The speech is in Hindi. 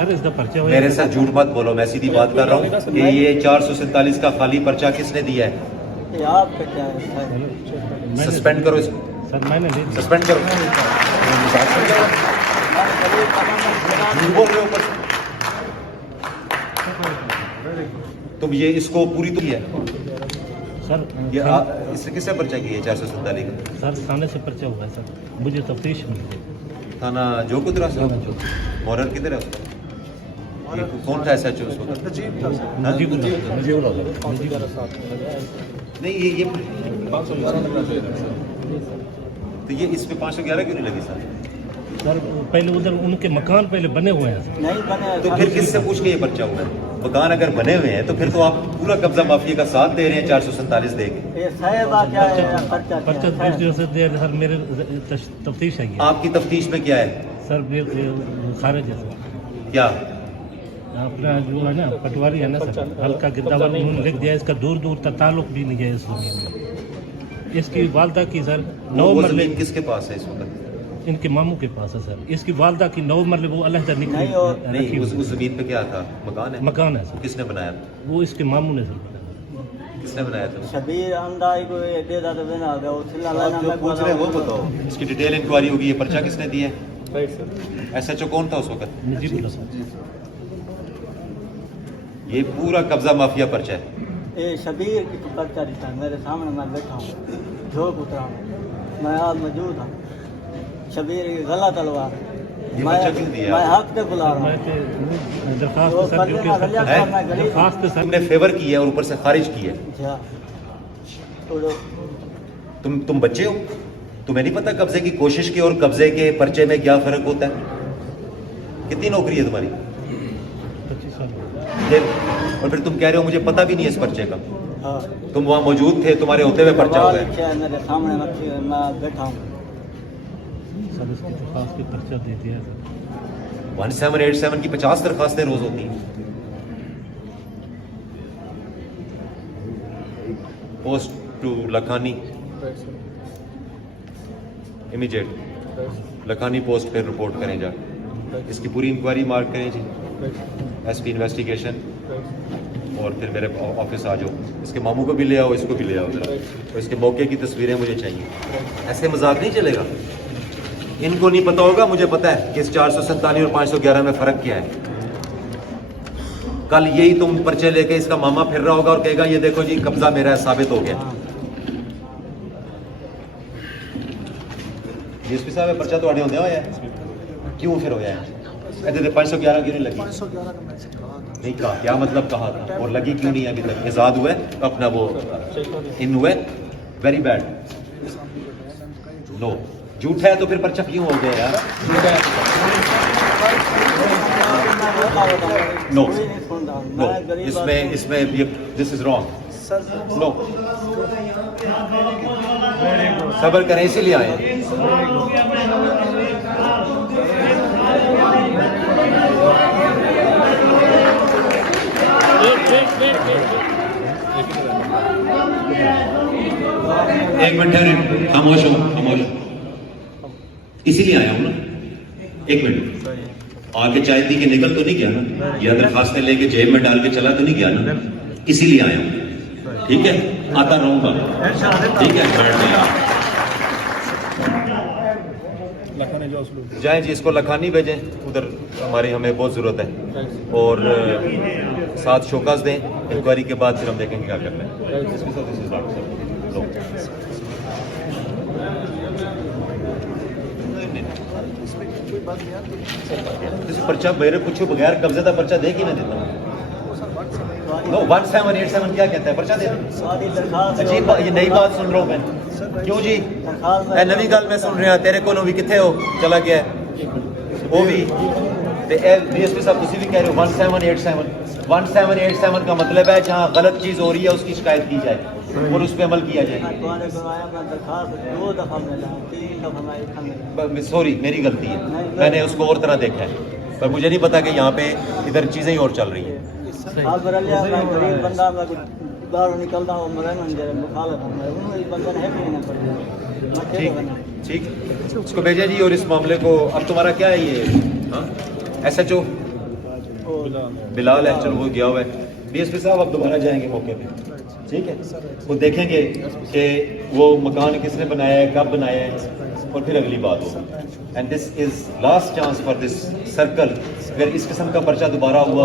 मेरे साथ झूठ मत बोलो, मैं सीधी बात कर रहा हूँ कि ये 447 का खाली पर्चा किसने दिया है? सस्पेंड करो इसको, सस्पेंड करो। झूठ बोल रहे हो ऊपर। तुम ये इसको पूरी तो है सर, ये इससे किससे पर्चा किया है 447 का? सर थाने से पर्चा हुआ है सर, मुझे तफ्तीश मिल गई। थाना जोकुद्रा से मोरर किधर है उसका? ये कौन था ऐसा उस वक्त? नहीं ये तो ये इस पे 511 क्यों नहीं लगी सर? सर पहले उधर उनके मकान पहले बने हुए हैं सर। नहीं बने तो फिर किससे पूछ के ये पर्चा हुआ है? मकान अगर बने हुए हैं तो फिर तो आप पूरा कब्जा माफिया का साथ दे रहे हैं 447 दे के। पर्चा से दे सर, मेरे तफ्तीश है ये। आपकी तफ्तीश में क्या है सर खारिज है सर, क्या? अपना जो है ना पटवारी है ना सर, हल्का गिद्दावर उन्होंने लिख दिया, इसका दूर दूर तक ताल्लुक भी नहीं है इस जमीन में। इसकी वालदा की सर 9 वो मरले जमीन किसके पास है इस वक्त? इनके मामू के पास है सर। इसकी वालदा की 9 मरले वो अलहदा नहीं, उस जमीन पे क्या था? मकान है? मकान है सर, किसने बनाया था? वो इसके मामू ने सर। किसने बनाया था? शबीर अंदाई को दे दा तो देना हो वो सिला आप जो पूछ रहे हैं वो बताओ। इसकी डिटेल इंक्वायरी होगी। ये पर्चा किसने दिया है? SHO कौन था उस वक्त? मुजीबुल्लाह सर। ये पूरा कब्जा माफिया पर्चा है। ये शबीर की पर्चा दिखा मेरे सामने, मैं बैठा हूँ झोंक उतरा हूँ, मैं आज मौजूद हूँ। शबीर की गला तलवार ये पर्चा क्यों दिया? मैं हक पे बुला रहा हूँ। दरखास्त सर तुमने फेवर की है और ऊपर से खारिज की है। तुम बच्चे हो, तुम्हें नहीं पता कब्जे की कोशिश की और कब्जे के पर्चे में क्या फर्क होता है? कितनी नौकरी है तुम्हारी? 25 साल। और फिर तुम कह रहे हो मुझे पता भी नहीं है इस पर्चे का। तुम वहाँ मौजूद थे, तुम्हारे होते हुए पर्चा हुआ है। मेरे सामने मैं बैठा हूँ। सर इसकी दरखास्त की पर्चा दे दिया सर। 1787 की 50 दरखास्तें रोज होती हैं। Post to Lakhani immediate, Lakhani post पे रिपोर्ट करें जा। इसकी पूरी इंक्वायरी मार्क करें जी, SP इन्वेस्टिगेशन, और फिर मेरे ऑफिस आ जाओ। इसके मामू को भी ले आओ, इसको भी ले आओ जरा, और इसके मौके की तस्वीरें मुझे चाहिए। ऐसे मजाक नहीं चलेगा। इनको नहीं पता होगा, मुझे पता है कि इस 447 और 511 में फर्क क्या है। कल यही तुम पर्चे लेके इसका मामा फिर रहा होगा और कहेगा ये देखो जी कब्जा मेरा है, साबित हो गया। DSP साहब पर्चा तो आड़े होंगे होया क्यों फिर होया है? 511 क्यों नहीं लगी? नहीं कहा, क्या मतलब कहा था? और लगी क्यों नहीं अभी तक? आजाद हुए तो अपना वो इन हुए, वेरी बैड। नो, झूठ है तो फिर पर्चा क्यों हो गया यार? नो नो, इसमें ये दिस इज रॉन्ग। नो, सब्र करें, इसीलिए आए। एक मिनट खामोश हो, खामोश। इसीलिए आया हूं ना। एक मिनट, आके चाय पी के निकल तो नहीं गया ना, या दरखास्तें लेके जेब में डाल के चला तो नहीं गया ना। इसीलिए आया हूं, ठीक है? आता रहूंगा, ठीक है? जाएं जी, इसको लखानी भेजें उधर, हमें बहुत ज़रूरत है। और 7 शोकास दें, इंक्वायरी के बाद फिर हम देखेंगे क्या करना है। पर्चा मेरे पूछो बगैर कब्जे का पर्चा दे कि मैं देता हूँ? 1787 क्या कहता है? पर्चा दे। अजीब, ये नई बात सुन रहा हूँ मैं। क्यों जी? नवी गल मैं सुन रहा, तेरे को भी कितने हो चला गया वो भी। DSP साहब तुम भी कह रहे हो 1787 का मतलब है जहाँ गलत चीज हो रही है उसकी शिकायत की जाए और उस पर अमल किया जाए। सॉरी, मेरी गलती है, मैंने उसको और तरह देखा है, पर मुझे नहीं पता कि यहाँ पे इधर चीजें ही और चल रही हैं। ठीक, इसको भेजा जी। और इस मामले को अब तुम्हारा क्या है ये? SHO बिलाल है, चलो वो गया हुआ है। डीएसपी साहब आप दोबारा जाएंगे मौके पे, ठीक है, वो देखेंगे कि वो मकान किसने बनाया है, कब बनाया है, और फिर अगली बात होगी। And this is last chance for this circle. अगर इस किस्म का पर्चा दोबारा हुआ